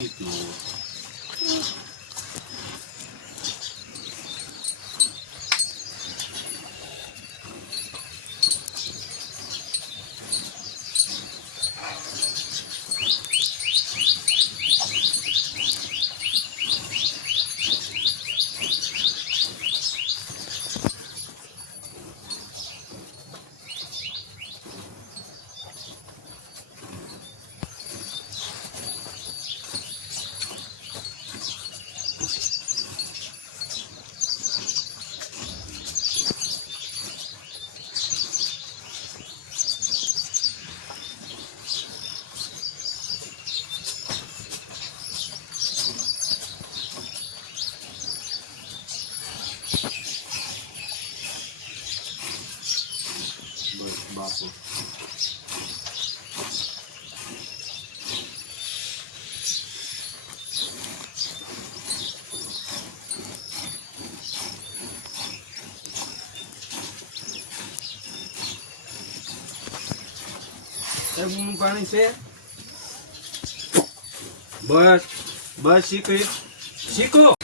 いいよ。બાપુ પાણી છે બસ બસ શીખી શીખો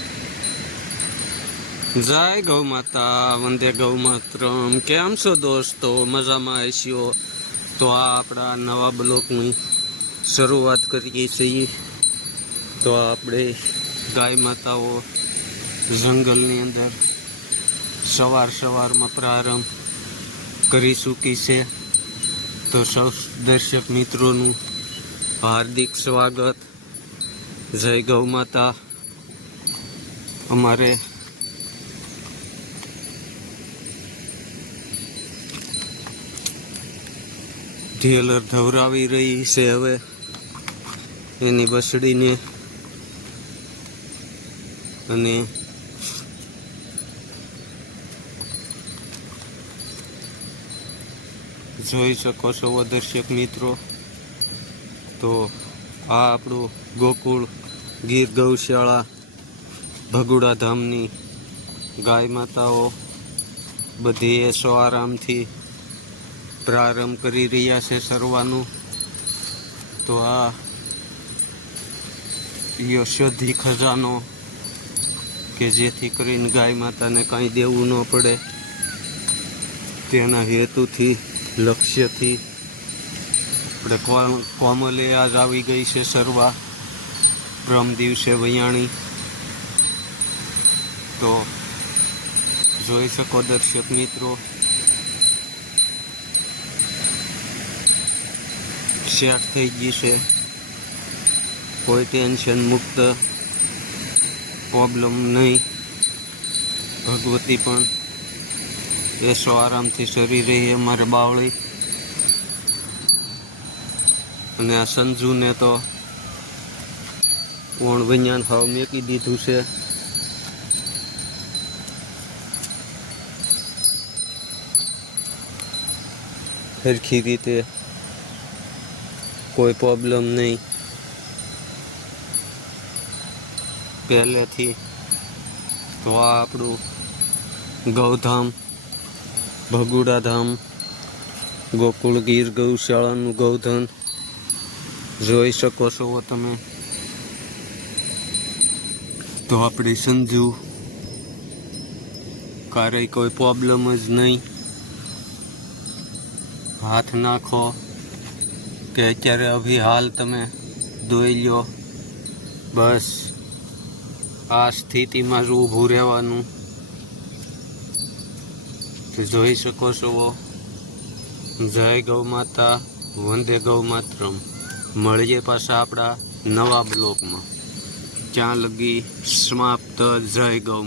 જય ગૌ માતા વંદે ગૌ માતરમ કેમ છો દોસ્તો મજામાં આવ્યો તો આ આપણા નવા બ્લોકની શરૂઆત કરીએ છીએ તો આપણે ગાય માતાઓ જંગલની અંદર સવાર સવારમાં પ્રારંભ કરી ચૂકી છે તો સૌ દર્શક મિત્રોનું હાર્દિક સ્વાગત જય ગૌ માતા અમારે ઢેલર ધવરાવી રહી છે હવે એની બસડીને અને જોઈ શકો છો દર્શક મિત્રો તો આ આપણું ગોકુળ ગીર ગૌશાળા ભગુડા ધામની ગાય માતાઓ બધી એસો આરામથી પ્રારંભ કરી રહ્યા છે સરવાનું તો આ યશોધી ખજાનો કે જેથી કરીને ગાય માતાને કંઈ દેવું ન પડે તેના હેતુથી લક્ષ્યથી આપણે કોમલે આજ આવી ગઈ છે સરવા પ્રમ દિવસે વૈયાણી તો જોઈ શકો દર્શક મિત્રો શેટ થઈ ગઈ છે કોઈ ટેન્શન મુક્ત પ્રોબ્લેમ નહીં ભગવતી પણ બેસો આરામથી સરી રહી અમારે બાવળી અને આ સંજુને તો કોણ વિજ્ઞાન ભાવ મેકી દીધું છે સરખી રીતે કોઈ પ્રોબ્લેમ નહીં પહેલેથી તો આ આપણું ગૌધામ ભગુડાધામ ગોકુળ ગીર ગૌશાળાનું ગૌધન જોઈ શકો છો તમે તો આપણે સમજુ ક્યારેય કોઈ પ્રોબ્લેમ જ નહીં હાથ નાખો કે અત્યારે અભી હાલ તમે દોઈ લો બસ આ સ્થિતિમાં જ ઊભું રહેવાનું જોઈ શકો છો જય ગૌ માતા વંદે ગૌ માતરમ મળીએ પાછા આપણા નવા બ્લોકમાં ત્યાં લગી સમાપ્ત જય ગૌ